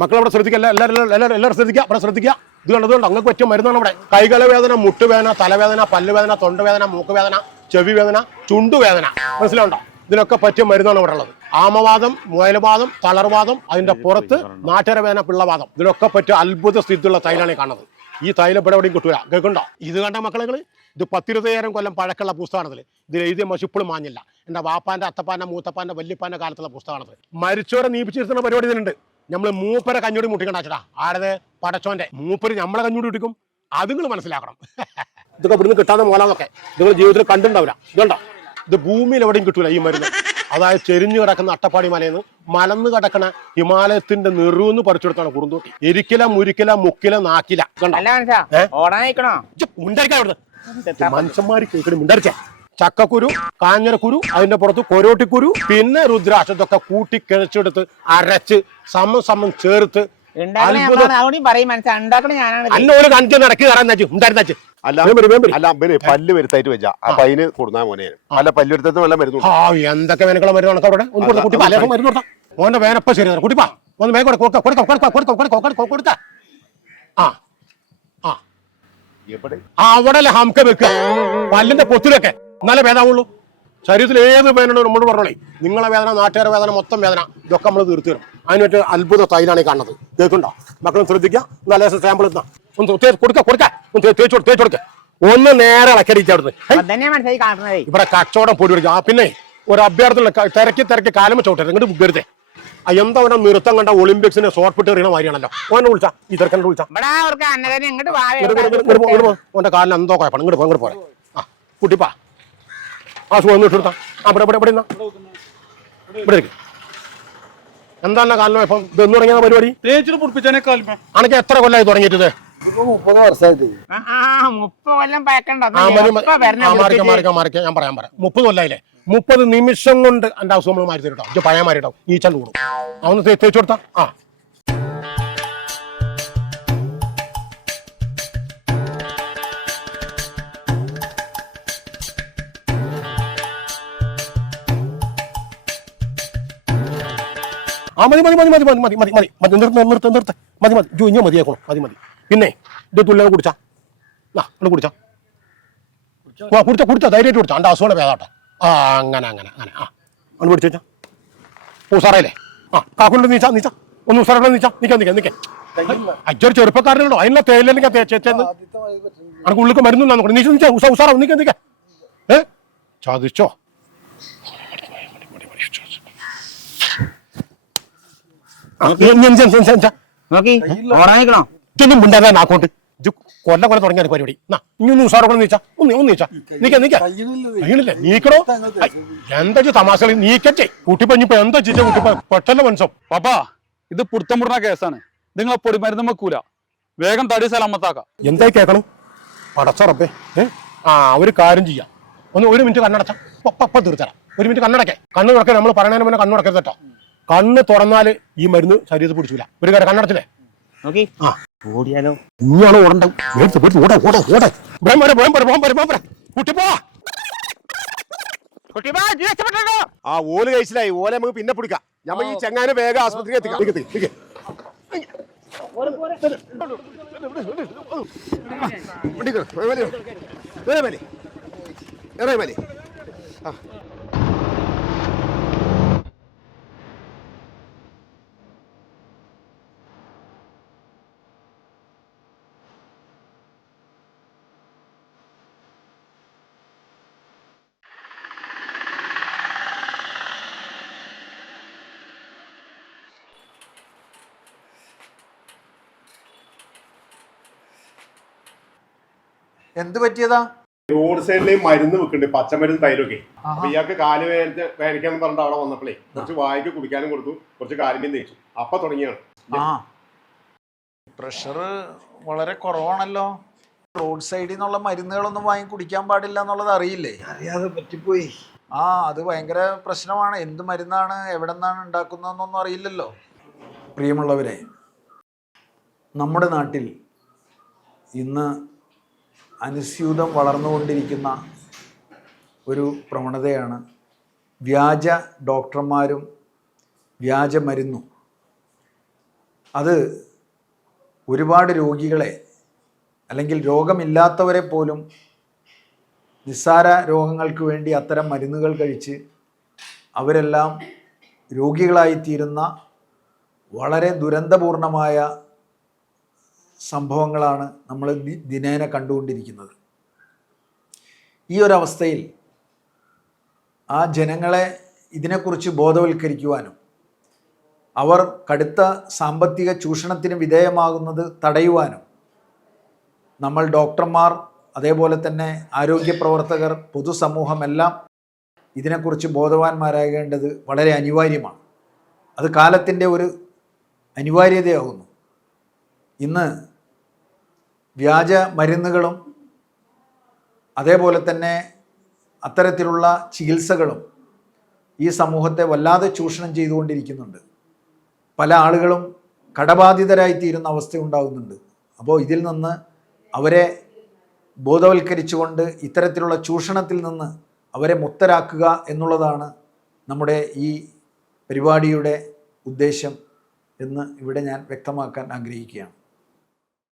മക്കളവിടെ ശ്രദ്ധിക്കുക എല്ലാവരും എല്ലാവരും എല്ലാവരും ശ്രദ്ധിക്കുക അവിടെ ശ്രദ്ധിക്കുക. ഇത് കണ്ടതുകൊണ്ട് അങ്ങനെ പറ്റിയ മരുന്നാണ് അവിടെ കൈകള വേദന മുട്ടുവേദന തലവേദന പല്ലുവേദന തൊണ്ടവേദന മൂക്കുവേദന ചെവി വേദന ചുണ്ടുവേദന. മനസ്സിലുണ്ടോ ഇതിനൊക്കെ പറ്റിയ മരുന്നാണ് ഇവിടെ ഉള്ളത്. ആമവാദം മുയലവാദം തളർവാദം അതിന്റെ പുറത്ത് നാട്ടരവേദന പിള്ളവാദം. ഇതിനൊക്കെ പറ്റിയ അത്ഭുത സ്ഥിതിയുള്ള തൈലാണ് ഈ കാണുന്നത്. ഈ തൈലം ഇവിടെ എവിടെയും കിട്ടൂല. കേൾക്കണ്ടോ ഇത് കണ്ട മക്കളെ ഇത് പത്തിരുപത്തയ്യായിരം കൊല്ലം പഴക്കമുള്ള പുസ്തകമാണത് ഇതിൽ എഴുതിയ മഷിപ്പിളും മാഞ്ഞില്ല. എന്റെ വാപ്പാന്റെ അത്തപ്പാന്റെ മൂത്തപ്പാന്റെ വല്യപ്പാന്റെ കാലത്തുള്ള പുസ്തകമാണത് മരിച്ചവരെ നീപ്പിച്ചിരുത്തുന്ന പരിപാടി ഇതിനുണ്ട് നമ്മൾ മൂപ്പരെ കഞ്ഞൂടി മുട്ടിക്കണ്ടാച്ചടാ ആരത്? പടച്ചോന്റെ. മൂപ്പര് നമ്മളെ കഞ്ഞൂടി മുട്ടിക്കും. അത് നിങ്ങൾ മനസ്സിലാക്കണം. ഇതൊക്കെ ഇവിടുന്ന് കിട്ടാതെ മോലാന്നൊക്കെ നിങ്ങൾ ജീവിതത്തിൽ കണ്ടുണ്ടാവില്ല ഇതുണ്ടോ ഇത് ഭൂമിയിൽ എവിടെയും കിട്ടൂല ഈ മരുന്ന്. അതായത് ചെരിഞ്ഞു കിടക്കുന്ന അട്ടപ്പാടി മലയിൽ നിന്ന് മലന്ന് കിടക്കണ ഹിമാലയത്തിന്റെ നെറുന്ന് പറിച്ചെടുത്താണ് കുറുന്തോട്ടി. എരിക്കില മുരിക്കില മുക്കില നാക്കില. മനുഷ്യന്മാര് കേൾക്കണം മുണ്ടരിച്ച. ചക്കക്കുരു കാഞ്ഞരക്കുരു അതിന്റെ പുറത്ത് കൊരോട്ടിക്കുരു പിന്നെ രുദ്രാക്ഷം ഇതൊക്കെ കൂട്ടി കിഴച്ചെടുത്ത് അരച്ച് സമം സമം ചേർത്ത് പല്ല് വരുത്തായിട്ട് വെച്ച. അപ്പൊ അതിന് കൊടുന്നാ മോനെ. അല്ല പല്ല് വല്ല മരുന്ന് ആ എന്തൊക്കെ വേനക്കുള്ള മരുന്ന് കണക്ക് അവിടെ? ഒന്ന് കൊടുത്ത കുട്ടി പല മരുന്ന് കൊടുത്താ. മോന്റെ വേനപ്പ ശരി കുട്ടിപ്പാ ഒന്ന് വേഗം കൊടുക്ക കൊടുക്ക കൊടുക്ക കൊടുക്ക കൊടുക്ക കൊടുക്ക കൊടുക്ക ആ. ആ. അവിടെ ഹംക്ക ഹംക വെക്കുക. പല്ലിന്റെ പൊത്തിലൊക്കെ. എന്നാലേ ഭേദാവുള്ളൂ. ശരീരത്തിൽ ഏത് വേദന നമ്മൾ പറഞ്ഞോളേ. നിങ്ങളെ വേദന നാട്ടുകാരെ വേദന മൊത്തം വേദന ഇതൊക്കെ നമ്മൾ തീർത്തു തരും. അതിന് പറ്റിയ അത്ഭുത തൈലാണ് ഈ കാണുന്നത്. കേൾക്കണ്ടോ മക്കളും ശ്രദ്ധിക്കുക നല്ല സാമ്പിൾ എത്താം ഒന്ന് കൊടുക്ക കൊടുക്ക. ഒന്ന് തേച്ച് കൊടുക്ക തേച്ച് കൊടുക്ക. ഒന്ന് നേരെ അവിടുന്ന്. കാണുന്നതേ. ഇവിടെ കച്ചവടം പൊടി പിടിക്കും. ആ പിന്നെ ഒരു അഭ്യർത്ഥന തിരക്കി തിരക്കി കാലം ചോട്ടെ ഇങ്ങോട്ട് ആ എന്താ അവനെ നൃത്തം കണ്ട ഒളിമ്പിക്സിന് ഷോർട്ട് പിട്ട് എറിയണ മാതിരിയാണല്ലോ. ഓനെ വിളിച്ചാ. ഈ തിരക്കനെ വിളിച്ചാ. ഓന്റെ കാലിന് എന്തോ കുഴപ്പമാണ്. ഇങ്ങോട്ട് പോ ഇങ്ങോട്ട് പോരെ. ആ കുട്ടിപ്പാ. ആ സുഖം ഒന്നിട്ട് കൊടുത്താ. ആ ഇവിടെ ഇവിടെ ഇന്നാ ഇവിടെ ഇരിക്കും. എന്താണ് കാലിന് ഇപ്പം? ഇത് എന്ന് തുടങ്ങിയ പരിപാടി? തേച്ചിട്ട് അണക്ക് എത്ര കൊല്ലായി തുടങ്ങിയിട്ട് മുപ്പത് വർഷമായിട്ട് ഞാൻ പറയാൻ പറയാം. മുപ്പത് കൊല്ലായില്ലേ? മുപ്പത് നിമിഷം കൊണ്ട് എന്റെ അസുഖങ്ങൾ മാറ്റി തരട്ടോ പഴയ മാറിയിട്ടോ ഈ ചണ്ട് കൂടും അവന്ന് തേച്ചു കൊടുത്താ. ആ. ആ മതി മതി മതി മതി മതി മതി മതി മതി. മതി നിർത്ത് നിർത്ത് നിർത്ത്. മതി മതി. ജോ ഇഞ്ഞോ മതിയാക്കണം? മതി മതി. പിന്നെ ഇത് തുല്യം കുടിച്ചാ. ആ ഇവിടെ കുടിച്ചാ. ആ കുടിച്ചോ കുടിച്ചോ. ധൈര്യമായിട്ട് കുടിച്ചാ. എന്റെ അസുഖം ഭേദാട്ടോ. ആ അങ്ങനെ അങ്ങനെ അങ്ങനെ. ആ ഒന്ന് പിടിച്ചു വെച്ചാ. ഉസാറയില്ലേ ആ കാക്കുണ്ട് നീച്ചാ നീച്ചാ. ഒന്ന് ഉസാറോടെ നീച്ചാ. നിൽക്കാം നിൽക്കാം നിൽക്കാം അജ്ജൊരു ചെറുപ്പക്കാരനുണ്ടോ അതിനുള്ള തേയിലെനിക്ക് ചേച്ചെന്ന് അനക്ക് ഉള്ളിക്ക് മരുന്നില്ല നോക്കണം നീച്ച നീച്ചാ ഉസാ ഉസാറ നിൽക്കാം നിൽക്കാം ഏ? ചതിച്ചോ ആ, നീ- നീ നീ- നീ- നീ- നീ- നോക്കി. ഓടാനിക്കണോ മിണ്ടാതെ കൊല്ല തുടങ്ങിയ പരിപാടി. ഇനി ഒന്ന് നീച്ചാ. ഒന്ന് ഒന്ന് നീച്ചാ. നീക്ക നീക്കണോ? എന്താ ഇജ്ജ് തമാശ നീക്കച്ചേ കുട്ടിപ്പഞ്ഞിപ്പോ എന്താ ചിച്ച കുട്ടിപ്പ? പെട്ടെന്ന് മനസ്സോ? പാപ്പാ ഇത് പുടുത്തം കേസാണ്. നിങ്ങൾ പൊടിമരുന്ന് വെക്കൂല. വേഗം തടി സലാമത്താക്കാം എന്തായി കേക്കണം? പടച്ചറപ്പേ ആ ഒരു കാര്യം ചെയ്യാം. ഒന്ന് ഒരു മിനിറ്റ് കണ്ണടച്ചാ. പപ്പ ഒരു മിനിറ്റ് കണ്ണടക്കേ കണ്ണു തുറക്കാൻ നമ്മൾ പറയണതിന് മുന്നേ കണ്ണ് തുറക്കരുത് കേട്ടോ. കണ്ണ് തുറന്നാൽ ഈ മരുന്ന് ശരീരത്തിൽ പിടിച്ചില്ല ഒരു കാര്യം കണ്ണടച്ചില്ലേ? നോക്കി. ആ. ഓടിയാലോ. കുട്ടി പോ കുട്ടി ആ ഓൽ കഴിച്ചിലായി. ഓലെ നമുക്ക് പിന്നെ പിടിക്കാം. നമ്മ ഈ ചെങ്ങാനെ വേഗം ആസ്പത്രിക്ക് എത്തിക്കാം. എത്തിക്കാം മലി ആ. എന്ത് പറ്റിയതാ? റോഡ് സൈഡിൽ മരുന്ന് വെക്കുന്നുണ്ട് പച്ചമരുന്ന് തൈരൊക്കെ അപ്പൊ ഇയാൾക്ക് കാൽ വേദന വേദനിക്കാന്ന് പറഞ്ഞിട്ട് അവിടെ വന്നപ്പോഴേ കുറച്ച് വായിക്ക് കുടിക്കാനും കൊടുത്തു കുറച്ച് കാലിനും തേച്ചു. അപ്പൊ തുടങ്ങിയാണ്. ആ. പ്രഷർ വളരെ കുറവാണല്ലോ. റോഡ് സൈഡിൽ നിന്നുള്ള മരുന്നുകളൊന്നും വാങ്ങി കുടിക്കാൻ പാടില്ല എന്നുള്ളത് അറിയില്ലേ? അറിയാതെ പറ്റിപ്പോയി. ആ അത് ഭയങ്കര പ്രശ്നമാണ്. എന്ത് മരുന്നാണ് എവിടെ നിന്നാണ് ഉണ്ടാക്കുന്നതെന്നൊന്നും അറിയില്ലല്ലോ. പ്രിയമുള്ളവരെ നമ്മുടെ നാട്ടിൽ ഇന്ന് അനുസ്യൂതം വളർന്നുകൊണ്ടിരിക്കുന്ന ഒരു പ്രവണതയാണ് വ്യാജ ഡോക്ടർമാരും വ്യാജ മരുന്നും. അത് ഒരുപാട് രോഗികളെ അല്ലെങ്കിൽ രോഗമില്ലാത്തവരെ പോലും നിസ്സാര രോഗങ്ങൾക്ക് വേണ്ടി അത്തരം മരുന്നുകൾ കഴിച്ച് അവരെല്ലാം രോഗികളായിത്തീരുന്ന വളരെ ദുരന്തപൂർണമായ സംഭവങ്ങളാണ് നമ്മൾ ദിനേന കണ്ടുകൊണ്ടിരിക്കുന്നത്. ഈ ഒരവസ്ഥയിൽ ആ ജനങ്ങളെ ഇതിനെക്കുറിച്ച് ബോധവൽക്കരിക്കുവാനും അവർ കടുത്ത സാമ്പത്തിക ചൂഷണത്തിന് വിധേയമാകുന്നത് തടയുവാനും നമ്മൾ ഡോക്ടർമാർ അതേപോലെ തന്നെ ആരോഗ്യ പ്രവർത്തകർ പൊതുസമൂഹമെല്ലാം ഇതിനെക്കുറിച്ച് ബോധവാന്മാരാകേണ്ടത് വളരെ അനിവാര്യമാണ്. അത് കാലത്തിന്റെ ഒരു അനിവാര്യതയാകുന്നു. ഇന്ന് വ്യാജ മരുന്നുകളും അതേപോലെ തന്നെ അത്തരത്തിലുള്ള ചികിത്സകളും ഈ സമൂഹത്തെ വല്ലാതെ ചൂഷണം ചെയ്തുകൊണ്ടിരിക്കുന്നുണ്ട്. പല ആളുകളും കടബാധിതരായിത്തീരുന്ന അവസ്ഥ ഉണ്ടാകുന്നുണ്ട് അപ്പോൾ ഇതിൽ നിന്ന് അവരെ ബോധവൽക്കരിച്ചുകൊണ്ട് ഇത്തരത്തിലുള്ള ചൂഷണത്തിൽ നിന്ന് അവരെ മുക്തരാക്കുക എന്നുള്ളതാണ് നമ്മുടെ ഈ പരിപാടിയുടെ ഉദ്ദേശം എന്ന് ഇവിടെ ഞാൻ വ്യക്തമാക്കാൻ ആഗ്രഹിക്കുകയാണ്.